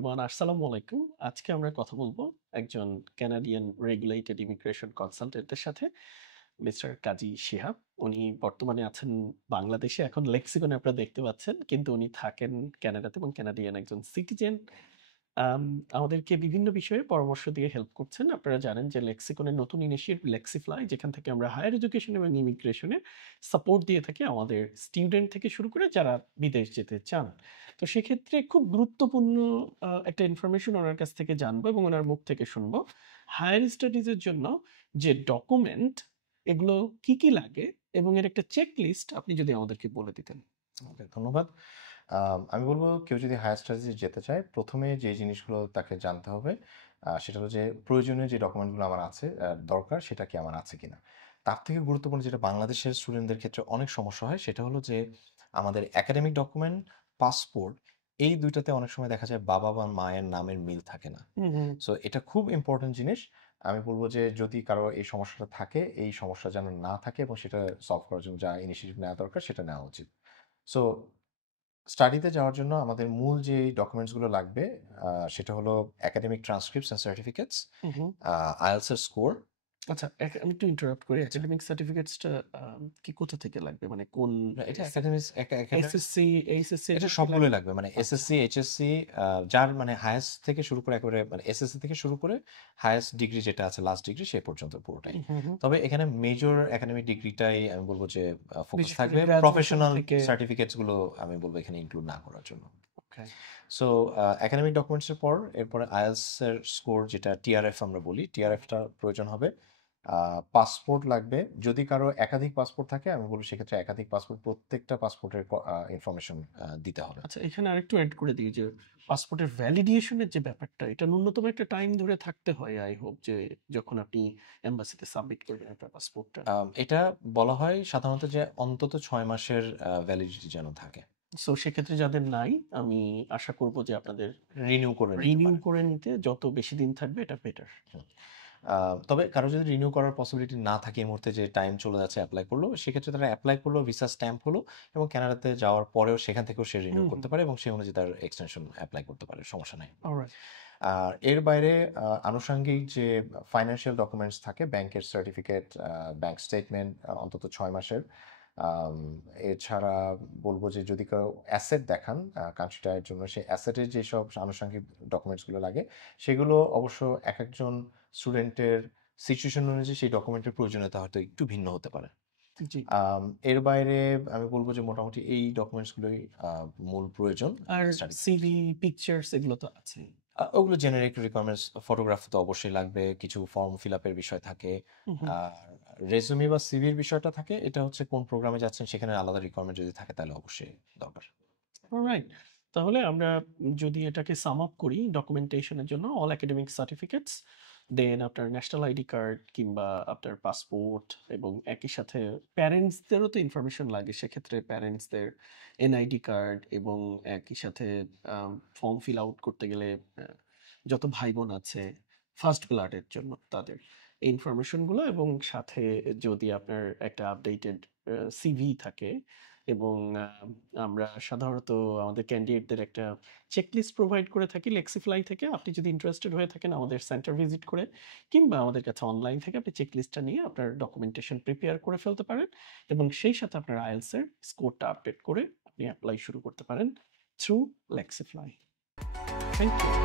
Everyone, আসসালামু আলাইকুম। আজকে আমরা কথা বলবো একজন কানাডিয়ান রেগুলেটেড ইমিগ্রেশন কনসালটেন্টের সাথে, মিস্টার কাজী শিহাব। উনি বর্তমানে আছেন বাংলাদেশে, এখন লেক্সিকনে আপনারা দেখতে পাচ্ছেন, কিন্তু উনি থাকেন কানাডাতে এবং কানাডিয়ান একজন সিটিজেন। আমাদেরকে বিভিন্ন বিষয়ে পরামর্শ দিয়ে হেল্প করছেন। আপনারা জানেন যে লেক্সিকনের নতুন ইনিশিয়েটিভ লেক্সিফ্লাই, যেখান থেকে আমরা হায়ার এডুকেশন এবং ইমিগ্রেশনে সাপোর্ট দিয়ে থাকি আমাদের স্টুডেন্ট থেকে শুরু করে যারা বিদেশ যেতে চান। তো সেক্ষেত্রে খুব গুরুত্বপূর্ণ একটা ইনফরমেশন ওনার কাছ থেকে জানবো এবং ওনার মুখ থেকে শুনবো। হায়ার স্টাডিজের জন্য যে ডকুমেন্ট, এগুলো কি কি লাগে এবং এর একটা চেক লিস্ট আপনি যদি আমাদেরকে বলে দিতেন। ওকে, ধন্যবাদ। আমি বলব কেউ যদি হায়ার স্টাডিজে যেতে চায়, প্রথমে যে জিনিসগুলো তাকে জানতে হবে সেটা হলো যে প্রয়োজনীয় যে ডকুমেন্টগুলো আমার আছে দরকার, সেটা কি আমার আছে কিনা। তার থেকে গুরুত্বপূর্ণ যেটা বাংলাদেশের স্টুডেন্টদের ক্ষেত্রে অনেক সমস্যা হয়, সেটা হলো যে আমাদের একাডেমিক ডকুমেন্ট, পাসপোর্ট, এই দুইটাতে অনেক সময় দেখা যায় বাবা বা মায়ের নামের মিল থাকে না। সো এটা খুব ইম্পর্টেন্ট জিনিস। আমি বলব যে যদি কারো এই সমস্যাটা থাকে, এই সমস্যা যেন না থাকে এবং সেটা সলভ করার জন্য যা ইনিশিয়েটিভ নেওয়া দরকার সেটা নেওয়া উচিত। সো স্টাডিতে যাওয়ার জন্য আমাদের মূল যে ডকুমেন্টসগুলো লাগবে সেটা হলো academic transcripts and certificates, IELTS এর স্কোর। আচ্ছা, আমি একটু ইন্টারাপ্ট করি। একাডেমিক সার্টিফিকেটসটা কি কোথা থেকে লাগবে? মানে কোন এটা একাডেমিক এসএসসি, এইচএসসি এটা সবগুলোই লাগবে, মানে এসএসসি, এইচএসসি, যার মানে হায়েস্ট থেকে শুরু করে একেবারে মানে এসএসসি থেকে শুরু করে হায়েস্ট ডিগ্রি যেটা আছে, লাস্ট ডিগ্রি, সে পর্যন্ত পুরোটাই। তবে এখানে মেজর একাডেমিক ডিগ্রিটাই আমি বলবো যে ফোকাস থাকবে, প্রফেশনাল সার্টিফিকেটস গুলো আমি বলবো এখানে ইনক্লুড না করার জন্য। সো একাডেমিক ডকুমেন্টসের পর এরপরে আইএলটিএস এর স্কোর, যেটা টিআরএফ আমরা বলি, টিআরএফটা প্রয়োজন হবে। পাসপোর্ট লাগবে। যদি কারো একাধিক পাসপোর্ট থাকে, আমি বলবো সেক্ষেত্রে একাধিক পাসপোর্ট, প্রত্যেকটা পাসপোর্টের ইনফরমেশন দিতে হবে। আচ্ছা, এখানে আরেকটু অ্যাড করে দিই যে পাসপোর্টের ভ্যালিডেশনের যে ব্যাপারটা, এটা ন্যূনতম একটা টাইম ধরে থাকতে হয়। আই হোপ যে যখন আপনি এমবাসিতে সাবমিট করবেন আপনার পাসপোর্টটা, এটা বলা হয় সাধারণত যে অন্তত 6 মাসের ভ্যালিডিটি যেন থাকে। সো সেক্ষেত্রে যাদের নাই, আমি আশা করব যে আপনাদের রিনিউ করে নিতে যত বেশি দিন থাকবে এটা বেটার। তবে কারো যদি রিনিউ করার পসিবিলিটি না থাকে, এই মুহূর্তে যে টাইম চলে যাচ্ছে অ্যাপ্লাই করলো, সেক্ষেত্রে তারা অ্যাপ্লাই করলো, ভিসা স্ট্যাম্প হলো এবং কানাডাতে যাওয়ার পরেও সেখান থেকেও সে রিনিউ করতে পারে এবং সেই অনুযায়ী তার এক্সটেনশন অ্যাপ্লাই করতে পারে, সমস্যা নাই। আর এর বাইরে আনুষঙ্গিক যে ফাইন্যান্সিয়াল ডকুমেন্টস থাকে, ব্যাংকের সার্টিফিকেট, ব্যাংক স্টেটমেন্ট অন্তত 6 মাসের। এছাড়া বলবো যে যদি কারো অ্যাসেট দেখান কান্ট্রিটার জন্য, সেই অ্যাসেটের যেসব আনুষঙ্গিক ডকুমেন্টসগুলো লাগে, সেগুলো অবশ্য এক একজন স্টুডেন্টের সিচুয়েশন অনুযায়ী সেই ডকুমেন্টের প্রয়োজনীয়তা হয়তো একটু ভিন্ন হতে পারে। এর বাইরে আমি বলবো যে মোটামুটি এই ডকুমেন্টসগুলোই মূল প্রয়োজন। আর সিভি, পিকচার্স, এগুলো তো আছে। ওগুলো জেনারিক রিকোয়ারমেন্টস। ফটোগ্রাফ তো অবশ্যই লাগবে, কিছু ফর্ম ফিল আপের বিষয় থাকে, আর রেজুমে বা সিভির বিষয়টা থাকে। এটা হচ্ছে কোন প্রোগ্রামে যাচ্ছেন সেখানে আলাদা রিকোয়ারমেন্ট যদি থাকে তাহলে অবশ্যই দরকার। অলরাইট, তাহলে আমরা যদি এটাকে সাম আপ করি, ডকুমেন্টেশনের জন্য অল একাডেমিক সার্টিফিকেটস, দেন আপনার ন্যাশনাল আইডি কার্ড কিংবা আপনার পাসপোর্ট, এবং একই সাথে প্যারেন্টসদেরও তো ইনফরমেশন লাগে, সেক্ষেত্রে প্যারেন্টসদের এনআইডি কার্ড, এবং একই সাথে ফর্ম ফিল আউট করতে গেলে যত ভাই বোন আছে ফার্স্ট ব্লাডের জন্য তাদের এই ইনফরমেশনগুলো, এবং সাথে যদি আপনার একটা আপডেটেড সিভি থাকে, এবং আমরা সাধারণত আমাদের ক্যান্ডিডেটদের একটা চেকলিস্ট প্রোভাইড করে থাকি লেক্সিফ্লাই থেকে। আপনি যদি ইন্টারেস্টেড হয়ে থাকেন আমাদের সেন্টার ভিজিট করে কিংবা আমাদের কাছে অনলাইন থেকে আপনি চেকলিস্টটা নিয়ে আপনার ডকুমেন্টেশন প্রিপেয়ার করে ফেলতে পারেন, এবং সেই সাথে আপনার আইএলটিএস এর স্কোরটা আপডেট করে আপনি অ্যাপ্লাই শুরু করতে পারেন থ্রু লেক্সিফ্লাই। Thank you.